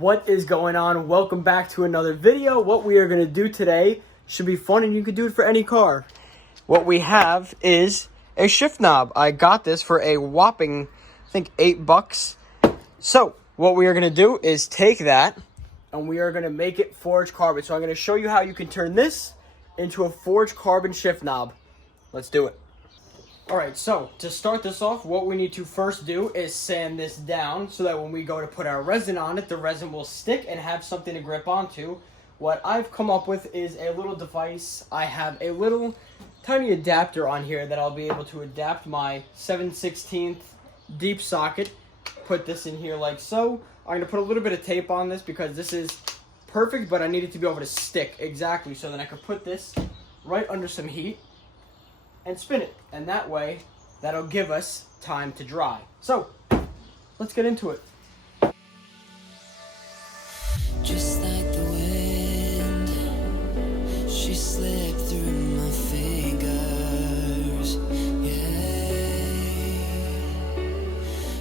What is going on? Welcome back to another video. What we are going to do today should be fun, and you can do it for any car. What we have is a shift knob. I got this for a whopping, I think, $8. So what we are going to do is take that and we are going to make it forged carbon. So I'm going to show you how you can turn this into a forged carbon shift knob. Let's do it. Alright, so to start this off, what we need to first do is sand this down so that when we go to put our resin on it, the resin will stick and have something to grip onto. What I've come up with is a little device. I have a little tiny adapter on here that I'll be able to adapt my 7/16 deep socket. Put this in here like so. I'm going to put a little bit of tape on this because this is perfect, but I need it to be able to stick exactly. So then I could put this right under some heat and spin it, and that way that'll give us time to dry. So let's get into it. Just like the wind, she slipped through my fingers, yeah.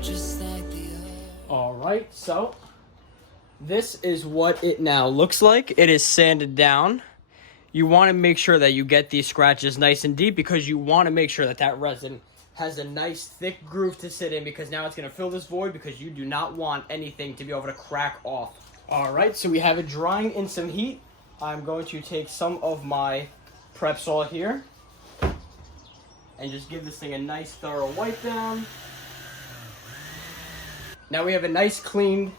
Just like the Alright, so this is what it now looks like. It is sanded down. You want to make sure that you get these scratches nice and deep because you want to make sure that that resin has a nice thick groove to sit in, because now it's going to fill this void because you do not want anything to be able to crack off. Alright, so we have it drying in some heat. I'm going to take some of my prep salt here and just give this thing a nice thorough wipe down. Now we have a nice clean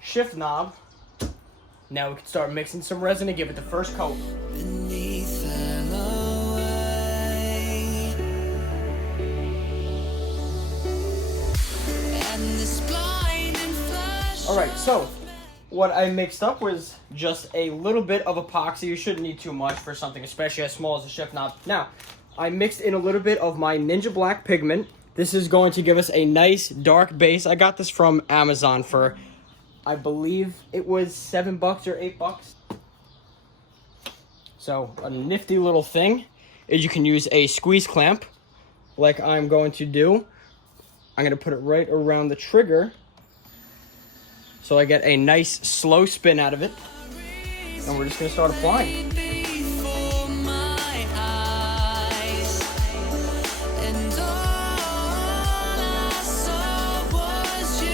shift knob. Now we can start mixing some resin and give it the first coat. beneath fell away, and this blinding flash. Alright, so what I mixed up was just a little bit of epoxy. You shouldn't need too much for something especially as small as a shift knob. Now, I mixed in a little bit of my Ninja Black pigment. This is going to give us a nice dark base. I got this from Amazon for, I believe it was $7 or $8. So a nifty little thing is you can use a squeeze clamp like I'm going to do. I'm going to put it right around the trigger so I get a nice slow spin out of it. And we're just going to start applying. Before my eyes, and all I saw was you.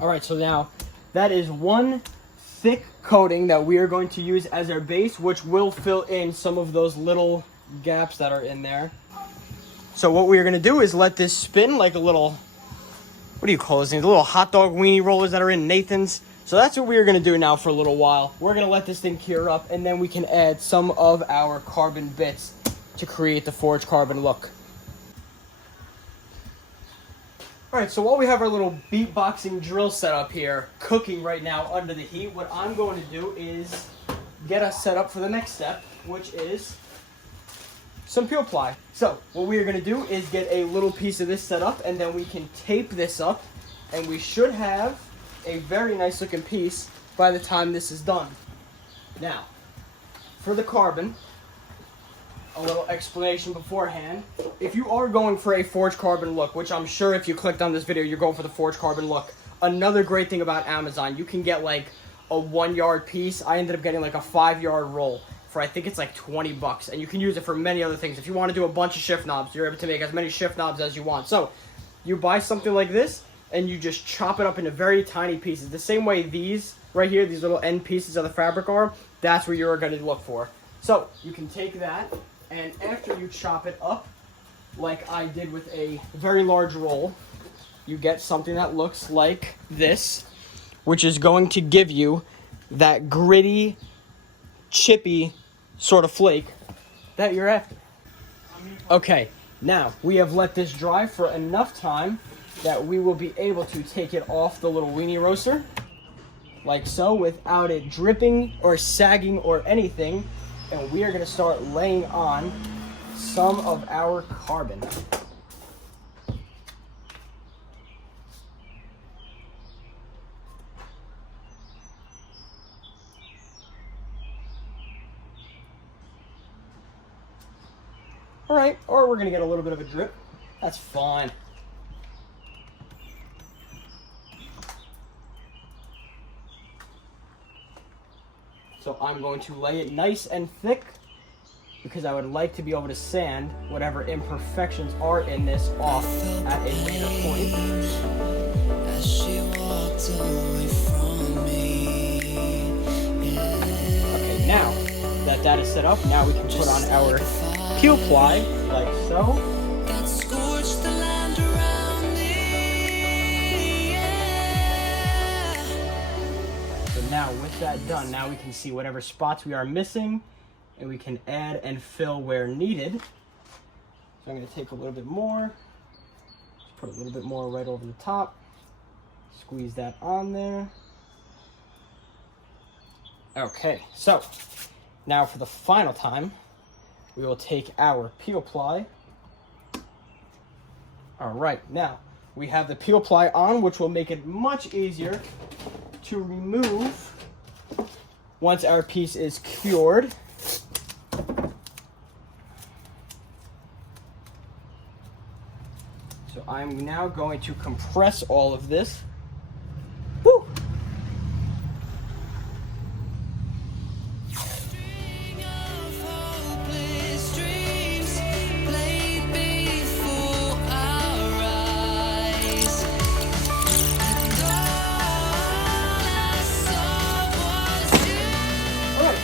Alright, so now that is one thick coating that we are going to use as our base, which will fill in some of those little gaps that are in there. So what we are going to do is let this spin like a little, what do you call those things? The little hot dog weenie rollers that are in Nathan's. So that's what we are going to do now for a little while. We're going to let this thing cure up, and then we can add some of our carbon bits to create the forged carbon look. Alright, so while we have our little beatboxing drill set up here, cooking right now under the heat, what I'm going to do is get us set up for the next step, which is some peel ply. So what we are going to do is get a little piece of this set up, and then we can tape this up, and we should have a very nice looking piece by the time this is done. Now, for the carbon, a little explanation beforehand. If you are going for a forged carbon look, which I'm sure if you clicked on this video, you're going for the forged carbon look. Another great thing about Amazon, you can get like a 1 yard piece. I ended up getting like a 5 yard roll for, I think it's like $20, and you can use it for many other things. If you want to do a bunch of shift knobs, you're able to make as many shift knobs as you want. So you buy something like this and you just chop it up into very tiny pieces. The same way these right here, these little end pieces of the fabric are, that's what you're going to look for. So you can take that, and after you chop it up, like I did with a very large roll, you get something that looks like this, which is going to give you that gritty, chippy sort of flake that you're after. Okay, now we have let this dry for enough time that we will be able to take it off the little weenie roaster, like so, without it dripping or sagging or anything. And we are going to start laying on some of our carbon. All right, or we're gonna get a little bit of a drip. That's fine. So I'm going to lay it nice and thick because I would like to be able to sand whatever imperfections are in this off at a later point. As she walked away from me, yeah. Okay, now that is set up, now we can put on our peel ply like so. That scorched the land around me, yeah. So now with that done, now we can see whatever spots we are missing and we can add and fill where needed. So I'm going to take a little bit more, just put a little bit more right over the top, squeeze that on there. Okay, so now for the final time, we will take our peel ply. All right, now we have the peel ply on, which will make it much easier to remove once our piece is cured. So I'm now going to compress all of this. Woo! String of hopeless dreams played before our eyes, and all I saw was you. All right.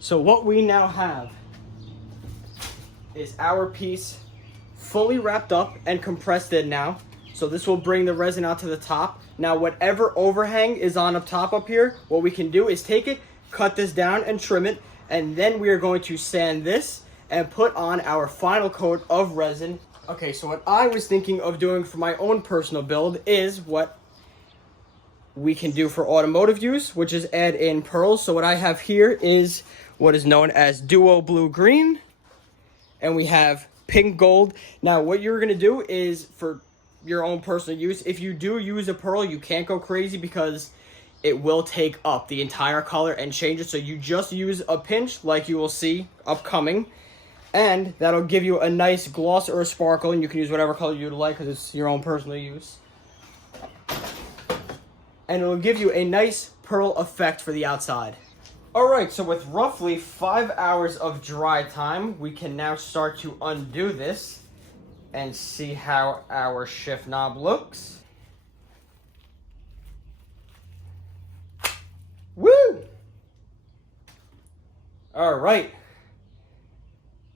So what we now have is our piece fully wrapped up and compressed in now. So this will bring the resin out to the top. Now whatever overhang is on up top up here, what we can do is take it, cut this down and trim it, and then we are going to sand this and put on our final coat of resin. Okay, so what I was thinking of doing for my own personal build is what we can do for automotive use, which is add in pearls. So what I have here is what is known as duo blue green, and we have pink gold. Now what you're gonna do is, for your own personal use, if you do use a pearl, you can't go crazy because it will take up the entire color and change it. So you just use a pinch like you will see upcoming, and that'll give you a nice gloss or a sparkle, and you can use whatever color you'd like because it's your own personal use. And it'll give you a nice pearl effect for the outside. All right, so with roughly 5 hours of dry time, we can now start to undo this and see how our shift knob looks. Woo! All right.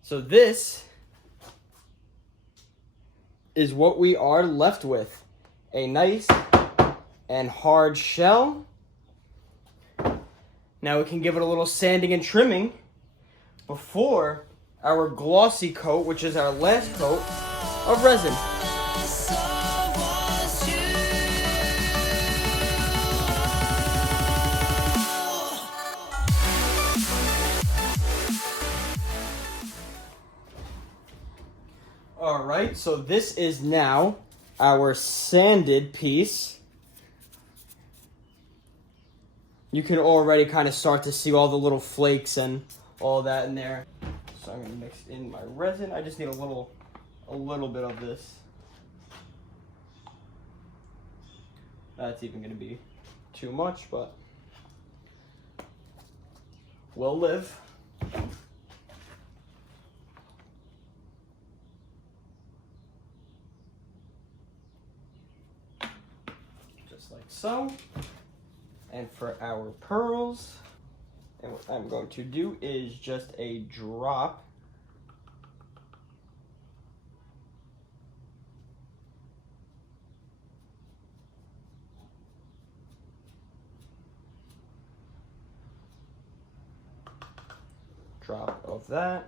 So this is what we are left with. A nice and hard shell. Now we can give it a little sanding and trimming before our glossy coat, which is our last coat of resin. I saw was you. All right, so this is now our sanded piece. You can already kind of start to see all the little flakes and all that in there. So I'm gonna mix in my resin. I just need a little bit of this. That's even gonna be too much, but we'll live. Just like so. And for our pearls, and what I'm going to do is just a drop . Drop of that.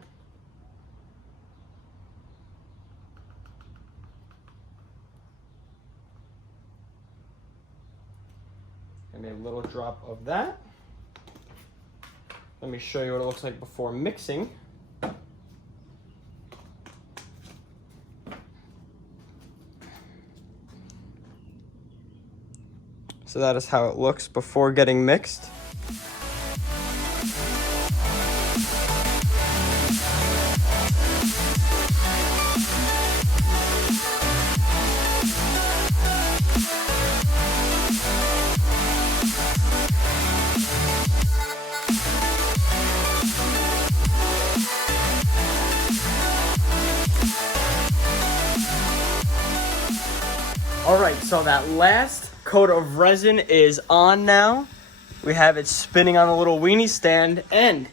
I made a little drop of that. Let me show you what it looks like before mixing. So that is how it looks before getting mixed. Alright, so that last coat of resin is on now. We have it spinning on the little weenie stand. And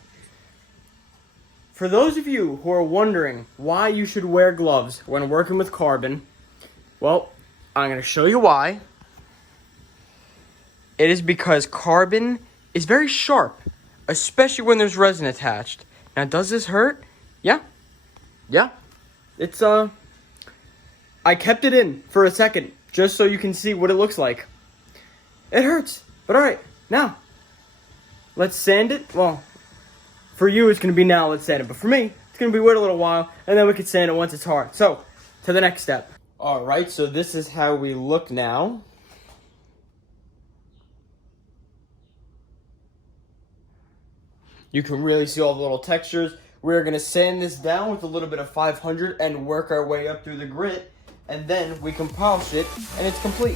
for those of you who are wondering why you should wear gloves when working with carbon, well, I'm going to show you why. It is because carbon is very sharp, especially when there's resin attached. Now, does this hurt? Yeah. It's, I kept it in for a second, just so you can see what it looks like. It hurts, but alright, now, let's sand it. Well, for you, it's going to be now, let's sand it. But for me, it's going to be wait a little while, and then we can sand it once it's hard. So, to the next step. Alright, so this is how we look now. You can really see all the little textures. We're going to sand this down with a little bit of 500 and work our way up through the grit. And then we can polish it, and it's complete.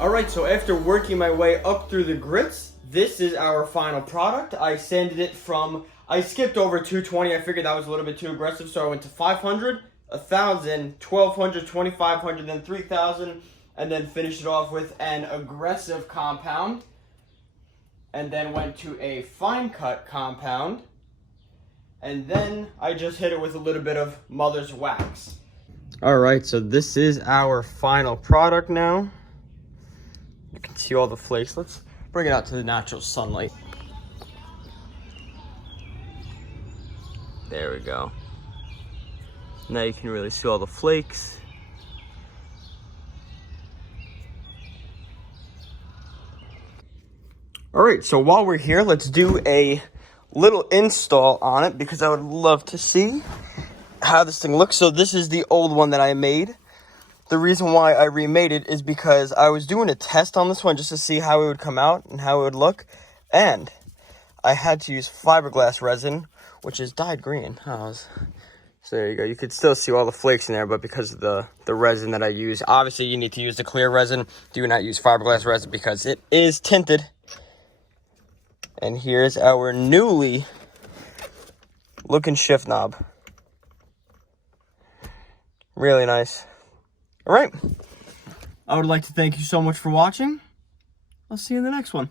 Alright, so after working my way up through the grits, this is our final product. I sanded it from, I skipped over 220. I figured that was a little bit too aggressive, so I went to 500, 1,000, 1,200, 2,500, then 3,000, and then finished it off with an aggressive compound, and then went to a fine cut compound, and then I just hit it with a little bit of mother's wax. Alright, so this is our final product now. You can see all the flakes. Let's bring it out to the natural sunlight. There we go. Now you can really see all the flakes. Alright, so while we're here, let's do a little install on it because I would love to see how this thing looks. So this is the old one that I made. The reason why I remade it is because I was doing a test on this one just to see how it would come out and how it would look. And I had to use fiberglass resin, which is dyed green. So there you go. You could still see all the flakes in there, but because of the resin that I use, obviously you need to use the clear resin. Do not use fiberglass resin because it is tinted. And here's our newly looking shift knob. Really nice. All right. I would like to thank you so much for watching. I'll see you in the next one.